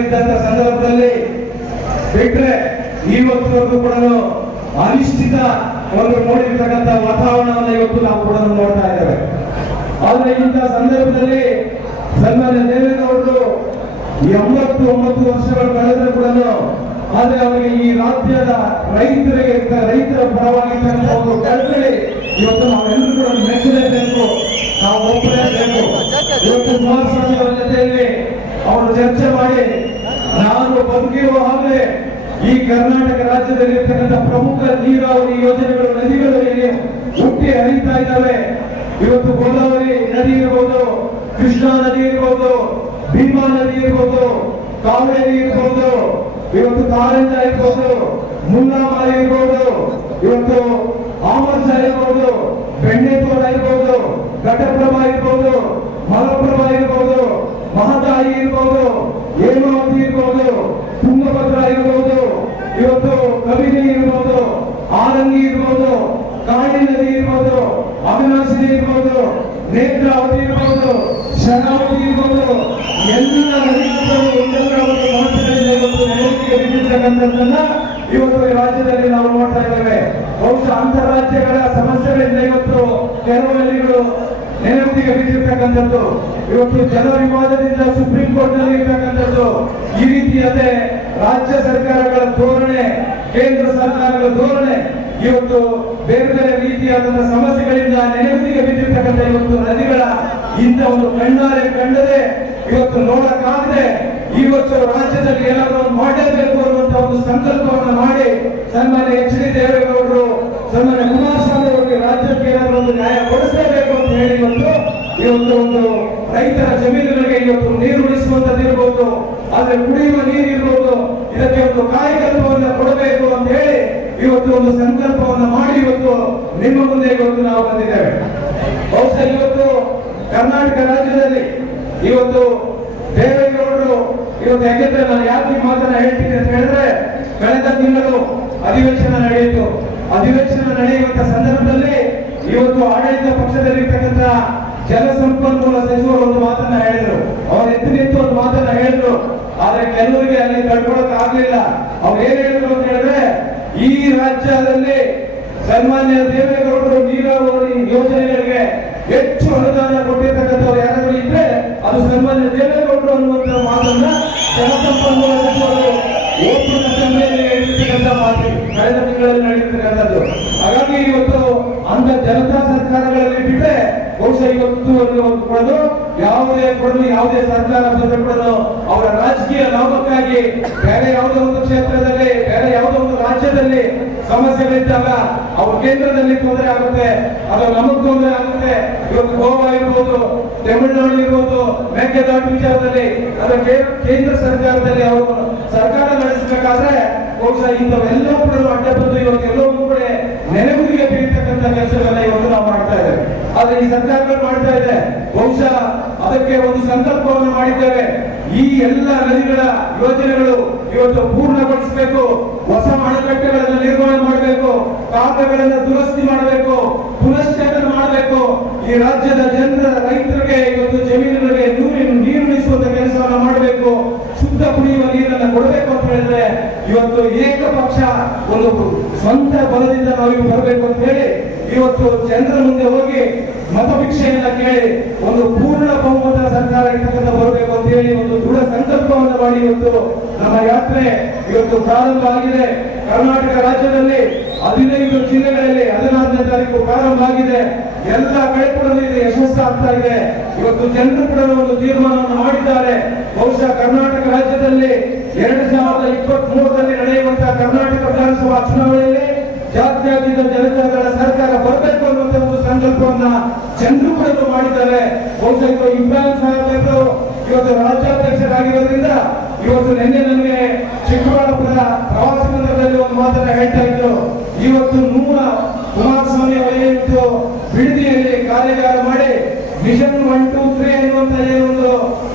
ಇದ್ದಂತ ಸಂದರ್ಭದಲ್ಲಿ ಬಿಟ್ರೆ ಇವತ್ತವರೆಗೂ ಕೂಡ ಅನಿಶ್ಚಿತ ಒಂದು ನೋಡಿರ್ತಕ್ಕಂಥ ವಾತಾವರಣವನ್ನು ಇವತ್ತು ನಾವು ಕೂಡ ನೋಡ್ತಾ ಇದ್ದೇವೆ. ಆದ್ರೆ ಇಂಥ ಸಂದರ್ಭದಲ್ಲಿ ಸನ್ಮಾನ್ಯ ದೇವೇಗೌಡರು 89 ವರ್ಷಗಳು ಕಳೆದರೂ ಕೂಡ ಆದ್ರೆ ಅವರಿಗೆ ಈ ರಾಜ್ಯದ ರೈತರ ಪರವಾಗಿರ್ತಕ್ಕಂಥ ಒಂದು ಕಳಕಳಿ ಇವತ್ತು ನಾವೆಲ್ಲರೂ ಕೂಡ ಮೆಚ್ಚಲೇಬೇಕು, ನಾವು ಒಪ್ಪಲೇಬೇಕು. ಇವತ್ತು ಕುಮಾರಸ್ವಾಮಿ ಅವರ ಜೊತೆಯಲ್ಲಿ ಅವರು ಚರ್ಚೆ ಮಾಡಿ ನಾನು ಬದುಕಿರುವ ಹಾಗೆ ಈ ಕರ್ನಾಟಕ ರಾಜ್ಯದಲ್ಲಿ ಇರ್ತಕ್ಕಂಥ ಪ್ರಮುಖ ನೀರಾವರಿ ಯೋಜನೆಗಳು ನದಿಗಳು ಏನು ಹುಟ್ಟಿ ಹರಿತಾ ಇದ್ದಾವೆ. ಇವತ್ತು ಗೋದಾವರಿ ನದಿ ಇರ್ಬೋದು, ಕೃಷ್ಣಾ ನದಿ ಇರ್ಬೋದು, ಭೀಮಾ ನದಿ ಇರ್ಬೋದು, ಕಾವೇರಿ ಇರ್ಬೋದು, ಇವತ್ತು ಕಾರಂಜ ಇರ್ಬೋದು, ಮುನ್ನಾಮಾರಿ ಇರ್ಬೋದು, ಇವತ್ತು ಆಮರ್ಜ ಇರ್ಬೋದು, ಬೆಣ್ಣೆತೋಟ ಇರ್ಬೋದು, ಘಟಪ್ರಭಾ ಇರ್ಬೋದು, ಮಲಪ್ರಭಾ ಇರ್ಬೋದು, ಮಹದಾಯಿ ಇರ್ಬೋದು, ಹೇಮಾವತಿ ಇರ್ಬೋದು, ತುಂಗಭದ್ರ ಇರ್ಬೋದು, ಇವತ್ತು ಕಬಿನಿ ಇರ್ಬೋದು, ಆರಂಗಿ ಇರ್ಬೋದು, ಕಾಳಿ ನದಿ ಇರ್ಬೋದು, ಅವಿನಾಶಿನಿ ಇರ್ಬೋದು, ನೇತ್ರಾವತಿ ಇರ್ಬೋದು, ಶರಾವತಿ ಇರ್ಬೋದು, ಎಲ್ಲ ನದಿಗಳು ಇವತ್ತು ಈ ರಾಜ್ಯದಲ್ಲಿ ನಾವು ನೋಡ್ತಾ ಇದ್ದೇವೆ. ಬಹುಶಃ ಅಂತಾರಾಜ್ಯಗಳ ಸಮಸ್ಯೆಗಳಿಂದ ಇವತ್ತು ಕೆಲವು ನದಿಗಳು ನೆನಪಿಗೆ ಬಿದ್ದಿರ್ತಕ್ಕಂಥದ್ದು, ಇವತ್ತು ಜಲ ವಿವಾದದಿಂದ ಸುಪ್ರೀಂ ಕೋರ್ಟ್ ನಲ್ಲಿ ಇರ್ತಕ್ಕಂಥದ್ದು. ಈ ರೀತಿಯಾದ ರಾಜ್ಯ ಸರ್ಕಾರಗಳ ಧೋರಣೆ, ಕೇಂದ್ರ ಸರ್ಕಾರಗಳ ಧೋರಣೆ ಇವತ್ತು ಬೇರೆ ಬೇರೆ ರೀತಿಯಾದಂತಹ ಸಮಸ್ಯೆಗಳಿಂದ ನೆನಪಿಗೆ ಬಿದ್ದಿರ್ತಕ್ಕಂಥ ಇವತ್ತು ನದಿಗಳ ಇಂಥ ಒಂದು ಕಣ್ಣಾರೆ ಕಂಡದೆ ಇವತ್ತು ನೋಡಕ್ಕಾಗದೆ ಇವತ್ತು ರಾಜ್ಯದಲ್ಲಿ ಏನಾದರೂ ಒಂದು ಮಾಡಲೇಬೇಕು ಅನ್ನುವಂತ ಒಂದು ಸಂಕಲ್ಪವನ್ನು ಮಾಡಿ ಸನ್ಮಾನ್ಯ ಎಚ್ ಡಿ ದೇವೇಗೌಡರು, ಸನ್ಮಾನ್ಯ ಕುಮಾರಸ್ವಾಮಿ ಅವರಿಗೆ ರಾಜ್ಯಕ್ಕೆ ಏನಾದರೂ ಒಂದು ನ್ಯಾಯ ಕೊಡಿಸಲೇಬೇಕು ಅಂತ ಹೇಳಿ ಇವತ್ತು ಒಂದು ರೈತರ ಜಮೀನುಗಳಿಗೆ ಇವತ್ತು ನೀರು ಉಳಿಸುವಂತದ್ದಿರ್ಬೋದು, ಆದ್ರೆ ಕುಡಿಯುವ ನೀರು ಇರ್ಬೋದು, ಇದಕ್ಕೆ ಒಂದು ಕಾಯಕಲ್ಪವನ್ನು ಕೊಡಬೇಕು ಅಂತ ಹೇಳಿ ಇವತ್ತು ಒಂದು ಸಂಕಲ್ಪವನ್ನು ಮಾಡಿ ಇವತ್ತು ನಿಮ್ಮ ಮುಂದೆ ಇವತ್ತು ನಾವು ಬಂದಿದ್ದೇವೆ. ಬಹುಶಃ ಇವತ್ತು ಕರ್ನಾಟಕ ರಾಜ್ಯದಲ್ಲಿ ಇವತ್ತು ದೇವೇಗೌಡರು ಇವತ್ತು ಯಾಕೆಂದ್ರೆ ನಾನು ಯಾಕೆ ಮಾತನ್ನ ಹೇಳ್ತೀನಿ ಅಂತ ಹೇಳಿದ್ರೆ, ಕಳೆದ ತಿಂಗಳು ಅಧಿವೇಶನ ನಡೆಯಿತು. ಅಧಿವೇಶನ ನಡೆಯುವಂತ ಸಂದರ್ಭದಲ್ಲಿ ಇವತ್ತು ಆಡಳಿತ ಪಕ್ಷದಲ್ಲಿರ್ತಕ್ಕಂಥ ಜಲಸಂಪನ್ಮೂಲ ಸಚಿವರು ಒಂದು ಮಾತನ್ನ ಹೇಳಿದ್ರು, ಅವ್ರ ಎತ್ತು ಒಂದು ಮಾತನ್ನ ಹೇಳಿದ್ರು. ಆದ್ರೆ ಕೆಲವರಿಗೆ ಅಲ್ಲಿ ತಡ್ಕೊಳಕ್ ಆಗ್ಲಿಲ್ಲ. ಅವ್ರು ಏನ್ ಹೇಳಿದ್ರು ಅಂತ ಹೇಳಿದ್ರೆ, ಈ ರಾಜ್ಯದಲ್ಲಿ ಸನ್ಮಾನ್ಯ ದೇವೇಗೌಡರು ನೀರಾವರಿ ಯೋಜನೆಗಳಿಗೆ ಹೆಚ್ಚು ಅನುದಾನ ಕೊಟ್ಟಿರ್ತಕ್ಕಂಥವ್ರು ಯಾರಾದ್ರೂ ಇದ್ರೆ ಅದು ಸನ್ಮಾನ್ಯ ದೇವೇಗೌಡರು ಅನ್ನುವಂತ ಮಾತನ್ನ ಜಲಸಂಪನ್ಮೂಲ ಸಚಿವರು ಓಪನ್ ಅಸೆಂಬ್ಲಿಯಲ್ಲಿ ಹೇಳಿರ್ತಕ್ಕಂಥ ಮಾತು ಕಳೆದ ತಿಂಗಳಲ್ಲಿ ನಡೆದಿರ್ತಕ್ಕಂಥದ್ದು. ಹಾಗಾಗಿ ಇವತ್ತು ಅಂತ ಜನತಾ ಸರ್ಕಾರಗಳಲ್ಲಿ ಬಿಟ್ಟರೆ ಬಹುಶಃ ಇವತ್ತು ಕೊಡಲು ಯಾವುದೇ ಸರ್ಕಾರ ಕೊಡಲು ಅವರ ರಾಜಕೀಯ ಲಾಭಕ್ಕಾಗಿ ಬೇರೆ ಯಾವುದೋ ಒಂದು ಕ್ಷೇತ್ರದಲ್ಲಿ, ಬೇರೆ ಯಾವುದೋ ಒಂದು ರಾಜ್ಯದಲ್ಲಿ ಸಮಸ್ಯೆಗಳಿದ್ದಾಗ ಅವ್ರ ಕೇಂದ್ರದಲ್ಲಿ ತೊಂದರೆ ಆಗುತ್ತೆ, ಅದು ನಮಗ್ ತೊಂದರೆ ಆಗುತ್ತೆ. ಇವತ್ತು ಗೋವಾ ಇರ್ಬೋದು, ತಮಿಳುನಾಡು ಇರ್ಬೋದು, ಮೇಕೆದಾಟು ವಿಚಾರದಲ್ಲಿ ಅದಕ್ಕೆ ಕೇಂದ್ರ ಸರ್ಕಾರದಲ್ಲಿ ಅವರು ಸರ್ಕಾರ ನಡೆಸಬೇಕಾದ್ರೆ ಬಹುಶಃ ಇಂಥವೆಲ್ಲವೂ ಕೂಡ ಅಡ್ಡ ಬಂದು ಇವತ್ತು ಎಲ್ಲವೂ ಕೂಡ ನೆನಪಿಗೆ ಬೀಳ್ತಕ್ಕಂಥ ಕೆಲಸಗಳನ್ನ ಇವತ್ತು ನಾವು ಮಾಡ್ತಾ ಇದ್ದೇವೆ. ಆದ್ರೆ ಈ ಸರ್ಕಾರಗಳು ಮಾಡ್ತಾ ಇದೆ, ಬಹುಶಃ ಅದಕ್ಕೆ ಒಂದು ಸಂಕಲ್ಪವನ್ನು ಮಾಡಿದ್ದೇವೆ. ಈ ಎಲ್ಲ ನದಿಗಳ ಯೋಜನೆಗಳು ಇವತ್ತು ಪೂರ್ಣಗೊಳಿಸಬೇಕು, ಹೊಸ ಅಣೆಕಟ್ಟೆಗಳನ್ನು ನಿರ್ಮಾಣ ಮಾಡಬೇಕು, ಕಾಲುವೆಗಳನ್ನು ದುರಸ್ತಿ ಮಾಡಬೇಕು, ಪುನಶ್ಚೇತನ ಮಾಡಬೇಕು. ಈ ರಾಜ್ಯದ ಜನರ ರೈತರಿಗೆ ಇವತ್ತು ಜಮೀನುಗಳಿಗೆ ನೀರು ಉಳಿಸುವಂತ ಕೆಲಸವನ್ನು ಮಾಡಬೇಕು, ಶುದ್ಧ ಕುಡಿಯುವ ನೀರನ್ನು ಕೊಡಬೇಕು ಅಂತ ಹೇಳಿದ್ರೆ ಇವತ್ತು ಏಕಪಕ್ಷ ಒಂದು ಸ್ವಂತ ಬಲದಿಂದ ನಾವು ಬರಬೇಕು ಅಂತ ಹೇಳಿ ಇವತ್ತು ಜನರ ಮುಂದೆ ಹೋಗಿ ಮತಭಿಕ್ಷೆಯನ್ನ ಕೇಳಿ ಒಂದು ಪೂರ್ಣ ಬಹುಮತ ಸರ್ಕಾರ ಇರ್ತಕ್ಕಂಥ ಬರಬೇಕು ಅಂತ ಹೇಳಿ ಒಂದು ದೃಢ ಸಂಕಲ್ಪವನ್ನು ಮಾಡಿ ಇವತ್ತು ನಮ್ಮ ಯಾತ್ರೆ ಇವತ್ತು ಪ್ರಾರಂಭ ಆಗಿದೆ. ಕರ್ನಾಟಕ ರಾಜ್ಯದಲ್ಲಿ 15 ಜಿಲ್ಲೆಗಳಲ್ಲಿ 16ನೇ ತಾರೀಕು ಪ್ರಾರಂಭ ಆಗಿದೆ. ಎಲ್ಲ ಕಡೆ ಕೂಡ ಇದು ಯಶಸ್ಸಾಗ್ತಾ ಇದೆ. ಇವತ್ತು ಜನರು ಕೂಡ ಒಂದು ತೀರ್ಮಾನವನ್ನು ಮಾಡಿದ್ದಾರೆ. ಬಹುಶಃ ಕರ್ನಾಟಕ ರಾಜ್ಯದಲ್ಲಿ 2023ರಲ್ಲಿ ನಡೆಯುವಂತಹ ಕರ್ನಾಟಕ ವಿಧಾನಸಭಾ ಚುನಾವಣೆಯಲ್ಲಿ ಜಾತ್ಯತೀತ ಜನತಾದಳ ಸರ್ಕಾರ ಬರಬೇಕು ಅನ್ನುವಂತ ಒಂದು ಸಂಕಲ್ಪವನ್ನ ಜನರು ಕೂಡ ಮಾಡಿದ್ದಾರೆ. ಬಹುಶಃ ಇಬ್ರಾಹಿಂ ಸಾಹೇಬ್ ಇವತ್ತು ರಾಜ್ಯಾಧ್ಯಕ್ಷರಾಗಿರೋದ್ರಿಂದ ಇವತ್ತು ನಿನ್ನೆ ನನಗೆ ಚಿಕ್ಕಬಳ್ಳಾಪುರ ಪ್ರವಾಸ ಸಂದರ್ಭದಲ್ಲಿ ಒಂದು ಮಾತನ್ನ ಹೇಳ್ತಾ ಇದ್ರು. ಇವತ್ತು ಕುಮಾರಸ್ವಾಮಿ ಅವರೇ ಇವತ್ತು ಬಿಡದಿಯಲ್ಲಿ ಕಾರ್ಯಾಗಾರ ಮಾಡಿ ಮಿಷನ್ 1, 2, 3 ಅನ್ನುವಂತ ಏನೊಂದು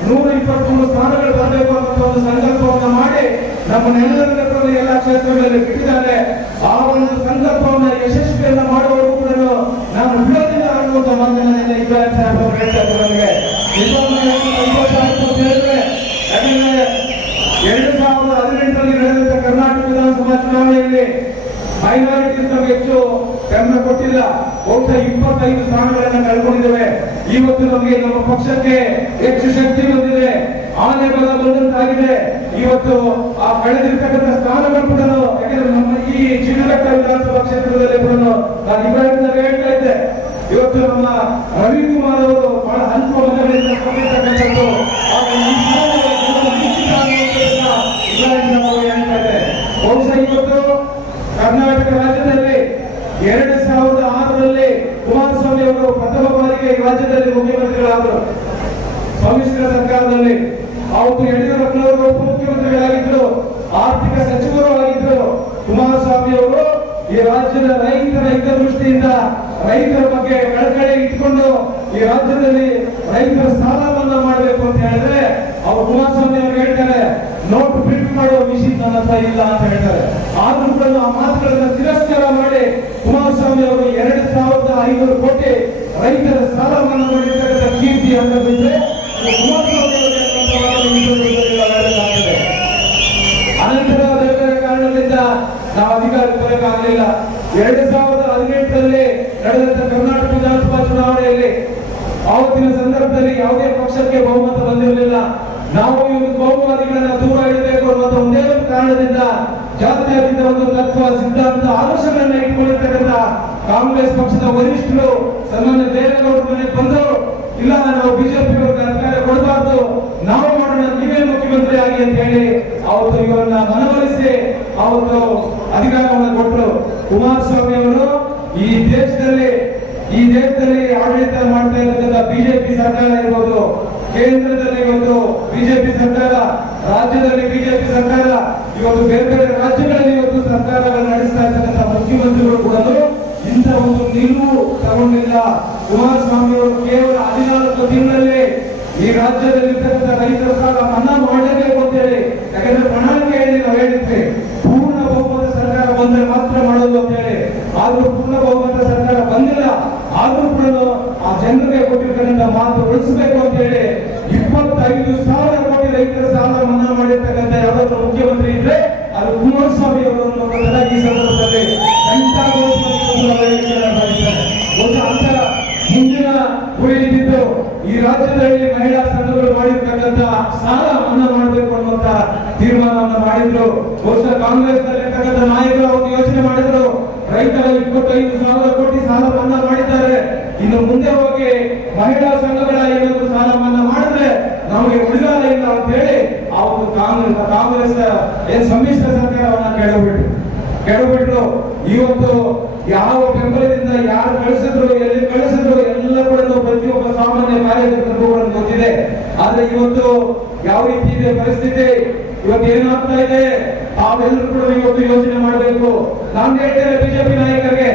123 ಸ್ಥಾನಗಳು ಬರಬೇಕು ಅನ್ನುವಂತ ಒಂದು ಸಂಕಲ್ಪವನ್ನು ಮಾಡಿ ನಮ್ಮನ್ನೆಲ್ಲರನ್ನ ಎಲ್ಲ ಕ್ಷೇತ್ರಗಳಲ್ಲಿ ಬಿಟ್ಟಿದ್ದಾರೆ. ಆ ಒಂದು ಸಂಕಲ್ಪವನ್ನು ಯಶಸ್ವಿಯನ್ನ ಮಾಡುವವರೆಗೂ ಕೂಡ ನಾನು ಬಿಡೋದಿಲ್ಲ ಅನ್ನುವಂತ ಮಾತನ್ನ ಇಬ್ರಾಹಿಂ ಸಾಹೇಬ್ ಅವರು ಹೇಳ್ತಾ ಇದ್ದಾರೆ. ನನಗೆ ಸಂತೋಷ ಆಯ್ತು ಅಂತ ಹೇಳಿದ್ರೆ, ಯಾಕಂದ್ರೆ ಚುನಾವಣೆಯಲ್ಲಿ ಮೈನಾರಿಟೀಸ್ ನಮಗೆ ಹೆಚ್ಚು ಗಮನ ಕೊಟ್ಟಿಲ್ಲ. ಬಹುಶಃ 25 ಸ್ಥಾನಗಳನ್ನ ಕಳ್ಕೊಂಡಿದ್ದೇವೆ. ಇವತ್ತು ನಮಗೆ ನಮ್ಮ ಪಕ್ಷಕ್ಕೆ ಹೆಚ್ಚು ಶಕ್ತಿ ಬಂದಿದೆ, ಆನೆ ಬಲ ಬಂದಂತಾಗಿದೆ. ಇವತ್ತು ಆ ಕಳೆದಿರ್ತಕ್ಕಂಥ ಸ್ಥಾನಗಳು ಕೂಡ, ಯಾಕಂದ್ರೆ ನಮ್ಮ ಈ ಚಿನ್ನಘಟ್ಟ ವಿಧಾನಸಭಾ ಕ್ಷೇತ್ರದಲ್ಲಿ ಕೂಡ ನಾನು ಇಬ್ಬರಿಂದ ಹೇಳ್ತಾ ಇದ್ದೆ, ಇವತ್ತು ನಮ್ಮ ರವಿಕುಮಾರ್ ಅವರು ಬಹಳ ಅಲ್ಪ ಮತಗಳಿಂದ ಸೋತಿರ್ತಕ್ಕಂಥದ್ದು. ಬಹುಶಃ ಇವತ್ತು ಕರ್ನಾಟಕ ರಾಜ್ಯದಲ್ಲಿ 2006ರಲ್ಲಿ ಕುಮಾರಸ್ವಾಮಿ ಅವರು ಪ್ರಥಮ ಬಾರಿಗೆ ಈ ರಾಜ್ಯದಲ್ಲಿ ಮುಖ್ಯಮಂತ್ರಿಗಳಾದರು. ಸಮ್ಮಿಶ್ರ ಸರ್ಕಾರದಲ್ಲಿ ಅವತ್ತು ಯಡಿಯೂರಪ್ಪನವರು ಉಪಮುಖ್ಯಮಂತ್ರಿಗಳಾಗಿದ್ದರು, ಆರ್ಥಿಕ ಸಚಿವರು ಆಗಿದ್ದರು. ಕುಮಾರಸ್ವಾಮಿ ಅವರು ಈ ರಾಜ್ಯದ ರೈತರ ಹಿತದೃಷ್ಟಿಯಿಂದ ರೈತರ ಬಗ್ಗೆ ಕಳಕಳಿ ಇಟ್ಕೊಂಡು ಈ ರಾಜ್ಯದಲ್ಲಿ ರೈತರ ಸಾಲ ಮನ್ನಾ ಮಾಡಬೇಕು ಅಂತ ಹೇಳಿದ್ರೆ ಅವರು ಕುಮಾರಸ್ವಾಮಿ ಅವರು ಹೇಳ್ತಾರೆ, ನೋಟ್ ಪ್ರಿಂಟ್ ಮಾಡುವ ಮಿಷಿನ್ ನನ್ನ ಹತ್ರ ಇಲ್ಲ ಅಂತ ಹೇಳ್ತಾರೆ. ಆದ್ರೂ ಕೂಡ ಆ ಮಾತುಗಳನ್ನ ತಿರಸ್ಕಾರ ಮಾಡಿ ಕುಮಾರಸ್ವಾಮಿ ಅವರು 2,500 ಕೋಟಿ ರೈತರ ಸಾಲ ಮನ್ನಾ ಮಾಡಿರ್ತಕ್ಕಂಥ ಕೀರ್ತಿ ಅಂತ ಬಿಟ್ಟರೆ ಕುಮಾರಸ್ವಾಮಿ ಅವರಿಗೆ ಅನಂತರ ಬೇರೆ ಬೇರೆ ಕಾರಣದಿಂದ ನಾವು ಅಧಿಕಾರಕ್ಕೆ ಬರಕ್ಕಾಗಲಿಲ್ಲ. 2018ರಲ್ಲಿ ನಡೆದಂತ ಕರ್ನಾಟಕ ವಿಧಾನಸಭಾ ಚುನಾವಣೆಯಲ್ಲಿ ಆವತ್ತಿನ ಸಂದರ್ಭದಲ್ಲಿ ಯಾವುದೇ ಪಕ್ಷಕ್ಕೆ ಬಹುಮತ ಬಂದಿರಲಿಲ್ಲ. ನಾವು ಇವರು ಬಹುಮತಗಳನ್ನ ದೂರ ಇಡಬೇಕು ಅನ್ನುವಂತ ಒಂದೇ ಒಂದು ಕಾರಣದಿಂದ ಜಾತ್ಯತೀತ ಒಂದು ತತ್ವ ಸಿದ್ಧಾಂತ ಆದರ್ಶಗಳನ್ನ ಇಟ್ಕೊಂಡಿರ್ತಕ್ಕಂಥ ಕಾಂಗ್ರೆಸ್ ಪಕ್ಷದ ವರಿಷ್ಠರು ಸನ್ಮಾನ್ಯ ದೇವೇಗೌಡರ ಮನೆಗೆ ಬಂದು, ಇಲ್ಲ ನಾವು ಬಿಜೆಪಿ ಅಧಿಕಾರ ಕೊಡಬಾರ್ದು, ನಾವು ಮಾಡೋಣ, ನೀವೇ ಮುಖ್ಯಮಂತ್ರಿ ಆಗಿ ಅಂತ ಹೇಳಿ ಅವತ್ತು ಇವರನ್ನ ಮನವೊಲಿಸಿ ಅವತ್ತು ಅಧಿಕಾರವನ್ನು ಕೊಟ್ಟರು. ಕುಮಾರಸ್ವಾಮಿ ಅವರು ಈ ದೇಶದಲ್ಲಿ ಆಡಳಿತ ಮಾಡ್ತಾ ಇರತಕ್ಕಂಥ ಬಿಜೆಪಿ ಸರ್ಕಾರ ಇರ್ಬೋದು, ಕೇಂದ್ರದಲ್ಲಿ ಇವತ್ತು ಬಿಜೆಪಿ ಸರ್ಕಾರ, ರಾಜ್ಯದಲ್ಲಿ ಬಿಜೆಪಿ ಸರ್ಕಾರ, ಇವತ್ತು ಬೇರೆ ಬೇರೆ ರಾಜ್ಯಗಳಲ್ಲಿ ಇವತ್ತು ಸರ್ಕಾರಗಳನ್ನು ನಡೆಸ್ತಾ ಇರ್ತಕ್ಕಂಥ ಮುಖ್ಯಮಂತ್ರಿಗಳು ಕೂಡ ಇಂಥ ಒಂದು ನಿಲುವು ತಗೊಂಡಿಲ್ಲ. ಕುಮಾರಸ್ವಾಮಿ ಅವರು ಕೇವಲ 14 ತಿಂಗಳಲ್ಲಿ ಈ ರಾಜ್ಯದಲ್ಲಿರ್ತಕ್ಕಂಥ ರೈತರ ಸಾಲ ಮನ್ನಾ ಮಾಡಲೇಬೇಕು ಅಂತ ಹೇಳಿ, ಯಾಕಂದ್ರೆ ಪ್ರಣಾಳಿಕೆಯಲ್ಲಿ ನಾವು ಹೇಳಿದ್ವಿ ಪೂರ್ಣ ಬಹುಮತ ಸರ್ಕಾರ ಬಂದ್ರೆ ಮಾತ್ರ ಮಾಡೋದು ಅಂತ ಹೇಳಿ. ಆದ್ರೂ ಪೂರ್ಣ ಬಹುಮತ ಸರ್ಕಾರ ಬಂದಿಲ್ಲ. ಆದ್ರೂ ಕೂಡ ಆ ಜನರಿಗೆ ಕೊಟ್ಟಿರ್ತಕ್ಕಂಥ ಮಾತು ಉಳಿಸಬೇಕು ಅಂತ ಹೇಳಿ 25,000 ಕೋಟಿ ರೈತರ ಸಾಲ ಮನ್ನಾ ಮಾಡಿರ್ತಕ್ಕಂಥ ಯಾವ್ದಾದ್ರು ಮುಖ್ಯಮಂತ್ರಿ ಇದ್ರೆ ಅದು ಕುಮಾರಸ್ವಾಮಿ ಅವರು ಅನ್ನೋದನ್ನ ಈ ಸಂದರ್ಭದಲ್ಲಿ ಅಂತರ ಮುಂದಿನ ಉಳಿದಿದ್ದು ಈ ರಾಜ್ಯದಲ್ಲಿ ಮಹಿಳಾ ಸಂಘಗಳು ಮಾಡಿರ್ತಕ್ಕಂಥ ಸಾಲ ಮನ್ನಾ ಮಾಡಬೇಕು ಅನ್ನುವಂತ ತೀರ್ಮಾನವನ್ನು ಮಾಡಿದ್ರು. ಬಹುಶಃ ಕಾಂಗ್ರೆಸ್ ನಲ್ಲಿರ್ತಕ್ಕಂಥ ನಾಯಕರು ಅವರು ಯೋಚನೆ ಮಾಡಿದ್ರು, ರೈತರ 25,000 ಕೋಟಿ ಸಾಲ ಮನ್ನಾ ಮಾಡಿದ್ದಾರೆ, ಇನ್ನು ಮುಂದೆ ಹೋಗಿ ಮಹಿಳಾ ಸಂಘಗಳ ಏನಾದ್ರು ಸಾಲ ಮನ್ನಾ ಮಾಡಿದ್ರೆ ನಮಗೆ ಉಳಿಗಾಲ ಇಲ್ಲ ಅಂತ ಹೇಳಿ ಅವತ್ತು ಕಾಂಗ್ರೆಸ್ ಸಮ್ಮಿಶ್ರ ಸರ್ಕಾರವನ್ನ ಕೆಡಬಿಟ್ರು. ಇವತ್ತು ಯಾವ ಬೆಂಬಲದಿಂದ ಯಾರು ಕಳಿಸಿದ್ರು, ಎಲ್ಲಿ ಕಳಿಸಿದ್ರು ಎಲ್ಲ ಕೂಡ ಪ್ರತಿಯೊಬ್ಬ ಸಾಮಾನ್ಯ ಕಾರ್ಯಕರ್ತರಿಗೂ ಗೊತ್ತಿದೆ. ಆದ್ರೆ ಇವತ್ತು ಯಾವ ರೀತಿ ಇದೆ ಪರಿಸ್ಥಿತಿ, ಇವತ್ತು ಏನಾಗ್ತಾ ಇದೆ ತಾವೆಲ್ಲರೂ ಕೂಡ ಇವತ್ತು ಯೋಚನೆ ಮಾಡಬೇಕು. ನಾನು ಹೇಳ್ತೇನೆ ಬಿಜೆಪಿ ನಾಯಕರಿಗೆ,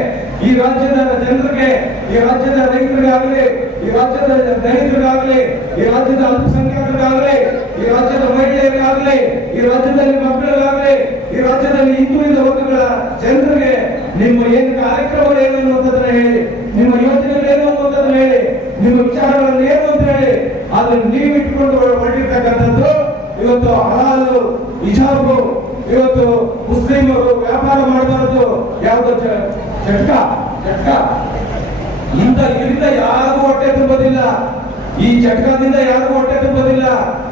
ಈ ರಾಜ್ಯದ ಜನರಿಗೆ, ಈ ರಾಜ್ಯದ ರೈತರಿಗಾಗಲಿ, ಈ ರಾಜ್ಯದ ದಲಿತರಿಗಾಗಲಿ, ಈ ರಾಜ್ಯದ ಅಲ್ಪಸಂಖ್ಯಾತರಿಗಾಗಲಿ, ಈ ರಾಜ್ಯದ ಮಹಿಳೆಯರಿಗಾಗಲಿ, ಈ ರಾಜ್ಯದಲ್ಲಿ ಮಕ್ಕಳಿಗಾಗಲಿ, ಈ ರಾಜ್ಯದಲ್ಲಿ ಹಿಂದುಳಿದ ವರ್ಗಗಳ ಜನರಿಗೆ ನಿಮ್ಮ ಏನು ಕಾರ್ಯಕ್ರಮಗಳು ಏನು ಅನ್ನುವಂಥದ್ದನ್ನ ಹೇಳಿ, ನಿಮ್ಮ ಯೋಜನೆಗಳು ಏನು ಅನ್ನುವಂಥದ್ದನ್ನ ಹೇಳಿ, ನಿಮ್ಮ ವಿಚಾರಗಳನ್ನು ಏನು ಅಂತ ಹೇಳಿ ಅದನ್ನು ನೀವು ಇಟ್ಕೊಂಡು ಹೊರಟಿರ್ತಕ್ಕಂಥದ್ದು. ಇವತ್ತು ಹಲಾಲು ಹಿಜಾಬು, ಇವತ್ತು ಮುಸ್ಲಿಮರು ವ್ಯಾಪಾರ ಮಾಡಬಾರದು, ಯಾವ್ದು ಚಟ್ಕ ಇದರಿಂದ ಯಾರಿಗೂ ಹೊಟ್ಟೆ ತುಂಬೋದಿಲ್ಲ. ಈ ಚಟ್ಕದಿಂದ ಯಾರಿಗೂ ಹೊಟ್ಟೆ ತುಂಬೋದಿಲ್ಲ,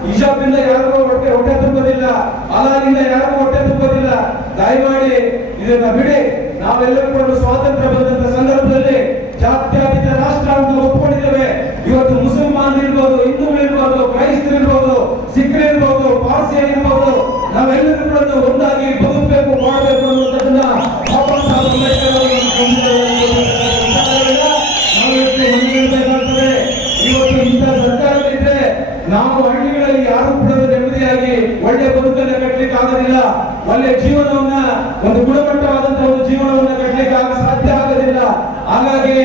ಹಿಜಾಬ್ನಿಂದ ಯಾರಿಗೂ ಹೊಟ್ಟೆ ತುಂಬೋದಿಲ್ಲ, ಹಲಾಲಿಂದ ಯಾರಿಗೂ ಹೊಟ್ಟೆ ತುಂಬೋದಿಲ್ಲ. ದಯಮಾಡಿ ಇದನ್ನ ಬಿಡಿ. ನಾವೆಲ್ಲರೂ ಕೂಡ ಸ್ವಾತಂತ್ರ್ಯ ಬಂದಂತ ಸಂದರ್ಭದಲ್ಲಿ ಜಾತ್ಯತೀತ ರಾಷ್ಟ್ರ ಅಂತ ಒಪ್ಪಿಕೊಂಡಿದ್ದೇವೆ. ಇವತ್ತು ಮುಸಲ್ಮಾನ್ ಇರ್ಬೋದು, ಹಿಂದೂಗಳಿರ್ಬೋದು, ಕ್ರೈಸ್ತರಿರ್ಬೋದು, ಸಿಖ್ರಿರ್ಬೋದು, ಪಾರ್ಸಿಯರಿರ್ಬೋದು, ನಾವೆಲ್ಲರೂ ಕೂಡ ಒಂದಾಗಿ ಬದುಕಬೇಕು, ಮಾಡಬೇಕು ಅನ್ನೋದನ್ನ ಇವತ್ತು ಇಂಥ ಸರ್ಕಾರವಿದ್ರೆ ನಾವು ಹಳ್ಳಿಗಳಲ್ಲಿ ಯಾರು ಕೂಡ ನೆಮ್ಮದಿಯಾಗಿ ಒಳ್ಳೆ ಬದುಕನ್ನ ಕಟ್ಟಲಿಕ್ಕೆ ಆಗೋದಿಲ್ಲ, ಒಳ್ಳೆ ಜೀವನವನ್ನ, ಒಂದು ಗುಣಮಟ್ಟವಾದಂತಹ ಒಂದು ಜೀವನವನ್ನ ಕಟ್ಟಲಿಕ್ಕೆ ಸಾಧ್ಯ ಆಗೋದಿಲ್ಲ. ಹಾಗಾಗಿ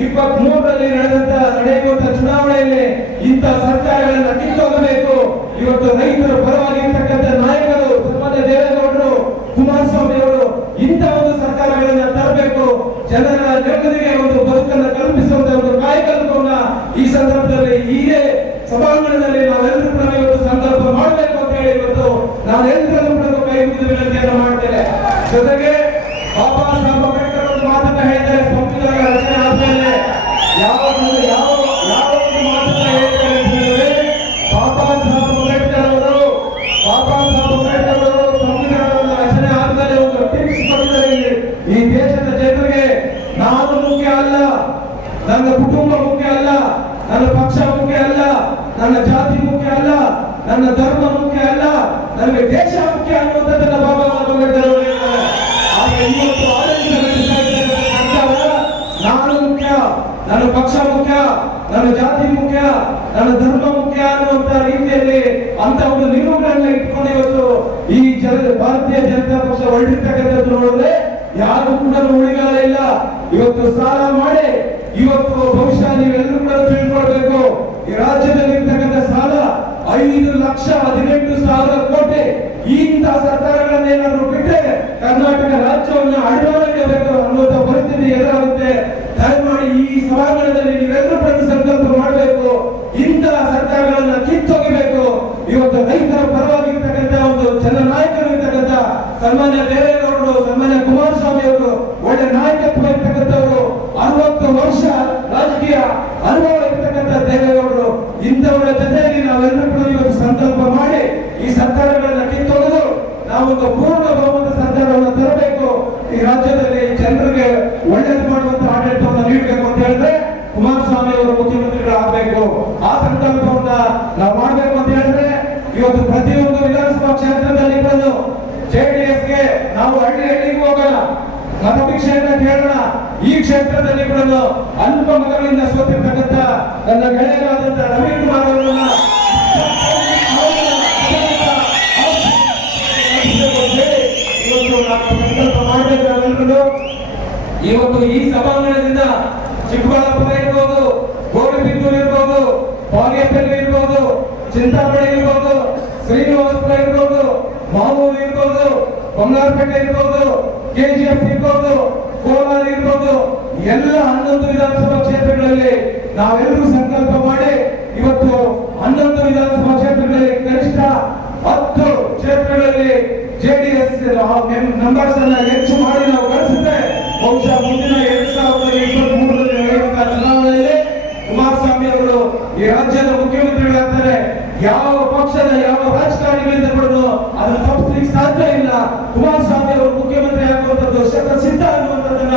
23ರಲ್ಲಿ ನಡೆಯುವಂತ ಚುನಾವಣೆಯಲ್ಲಿ ಇಂಥ ಸರ್ಕಾರಗಳನ್ನ ಕಿತ್ತೋಗಬೇಕು. ಇವತ್ತು ರೈತರ ಪರವಾಗಿರ್ತಕ್ಕಂಥ ನಾಯಕರು ಸನ್ಮಾನ್ಯ ದೇವೇಗೌಡರು, ಕುಮಾರಸ್ವಾಮಿ ಅವರು ಇಂಥ ಒಂದು ಸರ್ಕಾರಗಳನ್ನ ತರಬೇಕು. ಜನರ ನೆಮ್ಮದಿಗೆ ಒಂದು ಬದುಕನ್ನು ಕಲ್ಪಿಸುವಂತ ಒಂದು ಕಾಯಕಲ್ಪವನ್ನ ಈ ಸಂದರ್ಭದಲ್ಲಿ ಇದೇ ಸಭಾಂಗಣದಲ್ಲಿ ನಾವೆಲ್ಲರೂ ಕೂಡ ಇವತ್ತು ಸಂಕಲ್ಪ ಮಾಡಬೇಕು ಅಂತ ಹೇಳಿ ಇವತ್ತು ನಾನೆಲ್ಲರೂ ಕೂಡ ಕೈ ಮುಗಿದು ವಿನಂತಿಯನ್ನು ಮಾಡ್ತೇನೆ. ಜೊತೆಗೆ ಬಾಬಾ ಸಾಹೇಬ್ ಅಂಬೇಡ್ಕರ್ ಒಂದು ಮಾತನ್ನ ಹೇಳ್ತಾರೆ, ಸಂವಿಧಾನ ರಚನೆ ಆದ್ಮೇಲೆ ಯಾವ ಒಂದು ಮಾತನ್ನ ಹೇಳ್ತಾರೆ ಅಂತ ಹೇಳಿದ್ರೆ, ಬಾಬಾ ಸಾಹೇಬ್ ಅಂಬೇಡ್ಕರ್ ಅವರು ಸಂವಿಧಾನದ ರಚನೆ ಆದ್ಮೇಲೆ ಒಂದು ಟಿಪ್ಸ್ ಕೊಟ್ಟಿದ್ದಾರೆ ಈ ದೇಶದ ಜನರಿಗೆ. ನಾನು ಮುಖ್ಯ ಅಲ್ಲ, ನನ್ನ ಕುಟುಂಬ ಮುಖ್ಯ ಅಲ್ಲ, ನನ್ನ ಪಕ್ಷ ಮುಖ್ಯ ಅಲ್ಲ, ನನ್ನ ಜಾತಿ ಮುಖ್ಯ ಅಲ್ಲ, ನನ್ನ ಧರ್ಮ ಮುಖ್ಯ ಅಲ್ಲ, ನನಗೆ ದೇಶ ಮುಖ್ಯ ಅನ್ನುವಂಥದ್ದನ್ನ ಬಾಬಾ ಸಾಹೇಬ್ ಅಂಬೇಡ್ಕರ್ ಅವರು ಹೇಳ್ತಾರೆ. ಆದ್ರೆ ಇವತ್ತು ಆಡಳಿತ ನಾನು ಮುಖ್ಯ, ನನ್ನ ಪಕ್ಷ ಮುಖ್ಯ, ನನ್ನ ಜಾತಿ ಮುಖ್ಯ, ನನ್ನ ಧರ್ಮ ಮುಖ್ಯ ಅನ್ನುವಂತ ರೀತಿಯಲ್ಲಿ ಅಂತ ಒಂದು ನಿಲುವುಗಳನ್ನ ಇಟ್ಕೊಂಡು ಇವತ್ತು ಈ ಭಾರತೀಯ ಜನತಾ ಪಕ್ಷ ಹೊರಟಿರ್ತಕ್ಕಂಥದ್ದು ನೋಡಿದ್ರೆ ಯಾರು ಕೂಡ ಉಳಿಗಾಲ ಇಲ್ಲ. ಇವತ್ತು ಸಾಲ ಮಾಡಿ ಇವತ್ತು ಬಹುಶಃ ನೀವೆಲ್ಲರೂ ಕೂಡ ತಿಳ್ಕೊಳ್ಬೇಕು, ಈ ರಾಜ್ಯದಲ್ಲಿ ಇರ್ತಕ್ಕಂಥ ಸಾಲ 5,18,000 ಕೋಟಿ. ಇಂತಹ ಸರ್ಕಾರಗಳನ್ನೇನಾದ್ರೂ ಬಿಟ್ಟರೆ ಕರ್ನಾಟಕ ರಾಜ್ಯವನ್ನು ಅಡಿವಾಳಬೇಕು ಅನ್ನುವಂಥ ಪರಿಸ್ಥಿತಿ ಎದುರಾಗುತ್ತೆ. ದಯಮಾಡಿ ಈ ಸಭಾಂಗಣದಲ್ಲಿ ನೀವೆಲ್ಲರೂ ಪ್ರತಿ ಸಂಕಲ್ಪ ಮಾಡಬೇಕು, ಇಂತಹ ಸರ್ಕಾರಗಳನ್ನ ಕಿತ್ತೊಗಿಬೇಕು. ಇವತ್ತು ರೈತರ ಪರವಾಗಿರ್ತಕ್ಕಂಥ ಒಂದು ಜನನಾಯಕರು ಇರ್ತಕ್ಕಂಥ ಸನ್ಮಾನ್ಯ ದೇವೇಗೌಡರು, ಸನ್ಮಾನ್ಯ ಕುಮಾರಸ್ವಾಮಿ ಅವರು ಒಳ್ಳೆ ನಾಯಕತ್ವ ಇರ್ತಕ್ಕಂಥವರು, 60 ವರ್ಷ ರಾಜಕೀಯ ಅನುಭವ ಇರ್ತಕ್ಕಂಥ ದೇವೇಗೌಡರು, ಇಂಥವರ ಜೊತೆಯಲ್ಲಿ ನಾವೆಲ್ಲರೂ ಕೂಡ ಇವತ್ತು ಸಂಕಲ್ಪ ಮಾಡಿ ಈ ಸರ್ಕಾರಗಳನ್ನ ಕಿತ್ತೊಗೆದು ನಾವೊಂದು ಪೂರ್ಣ ಬಹುಮತ ಸರ್ಕಾರವನ್ನು ತರಬೇಕು. ಈ ರಾಜ್ಯದಲ್ಲಿ ಜನರಿಗೆ ಒಳ್ಳೇದು ಮಾಡುವಂತ ಆಡಳಿತವನ್ನು ನೀಡಬೇಕು ಅಂತ ಹೇಳಿದ್ರೆ ಕುಮಾರಸ್ವಾಮಿ ಅವರು ಮುಖ್ಯಮಂತ್ರಿಗಳಾಗಬೇಕು. ಆ ಸಂಕಲ್ಪವನ್ನ ನಾವು ಮಾಡಬೇಕು ಅಂತ ಹೇಳಿದ್ರೆ ಇವತ್ತು ಪ್ರತಿಯೊಂದು ವಿಧಾನಸಭಾ ಕ್ಷೇತ್ರದಲ್ಲಿ ಬಂದು ಜೆಡಿಎಸ್ಗೆ ನಾವು ಹಳ್ಳಿಗೂ ಹೋಗೋಣ, ಮತಭಿಕ್ಷೆಯನ್ನ ಕೇಳೋಣ. ಈ ಕ್ಷೇತ್ರದಲ್ಲಿ ಕೂಡ ಅಲ್ಪ ಮತಗಳಿಂದ ಸೋತಿರ್ತಕ್ಕಂಥ ನನ್ನ ಗೆಳೆಯರಾದಂತ ನವೀನ್ ಕುಮಾರ್ ಅವರನ್ನ ಇವತ್ತು ನಾವು ಸಂಕಲ್ಪ ಮಾಡಬೇಕು. ನಾವೆಲ್ಲರೂ ಇವತ್ತು ಈ ಸಭಾಂಗಣದಿಂದ ಚಿಕ್ಕಬಳ್ಳಾಪುರ ಇರ್ಬೋದು, ಗೋಣಿಬಿದ್ದೂರು ಇರ್ಬೋದು, ಬಾಗೇಪಲ್ಲಿ ಇರ್ಬೋದು, ಚಿಂತಾಮಣಿ ಇರ್ಬೋದು, ಶ್ರೀನಿವಾಸಪುರ ಇರ್ಬೋದು, ಮಾವೂರು ಇರ್ಬೋದು, ಬಂಗಾರಪೇಟೆ ಇರ್ಬೋದು, ಕೆಜಿಎಫ್ ಇರ್ಬೋದು, ಕೋಲಾರ ಇರ್ಬೋದು, ಎಲ್ಲ 11 ವಿಧಾನಸಭಾ ಕ್ಷೇತ್ರಗಳಲ್ಲಿ ನಾವೆಲ್ಲರೂ ಸಂಕಲ್ಪ ಮಾಡಿ ಇವತ್ತು 11 ವಿಧಾನಸಭಾ ಕ್ಷೇತ್ರಗಳಲ್ಲಿ ಕನಿಷ್ಠ 10 ಕ್ಷೇತ್ರಗಳಲ್ಲಿ ಜೆಡಿಎಸ್ ನಂಬರ್ಸ್ ಅನ್ನ ಹೆಚ್ಚು ಮಾಡಿ ನಾವು ಕಳಿಸಿದ್ರೆ ಬಹುಶಃ ಮುಂದಿನ 2023 ಚುನಾವಣೆಯಲ್ಲಿ ಕುಮಾರಸ್ವಾಮಿ ಅವರು ಈ ರಾಜ್ಯದ ಮುಖ್ಯಮಂತ್ರಿಗಳಾಗ್ತಾರೆ. ಯಾವ ಪಕ್ಷದ ಯಾವ ರಾಜಕಾರಣಿಗಳಿಂದ ಕೂಡ ಅದನ್ನು ತಪ್ಪಿಸಲಿಕ್ಕೆ ಸಾಧ್ಯ ಇಲ್ಲ. ಕುಮಾರಸ್ವಾಮಿ ಅವರು ಮುಖ್ಯಮಂತ್ರಿ ಆಗುವಂತದ್ದು ಶತಸಿದ್ಧ ಅನ್ನುವಂಥದ್ದನ್ನ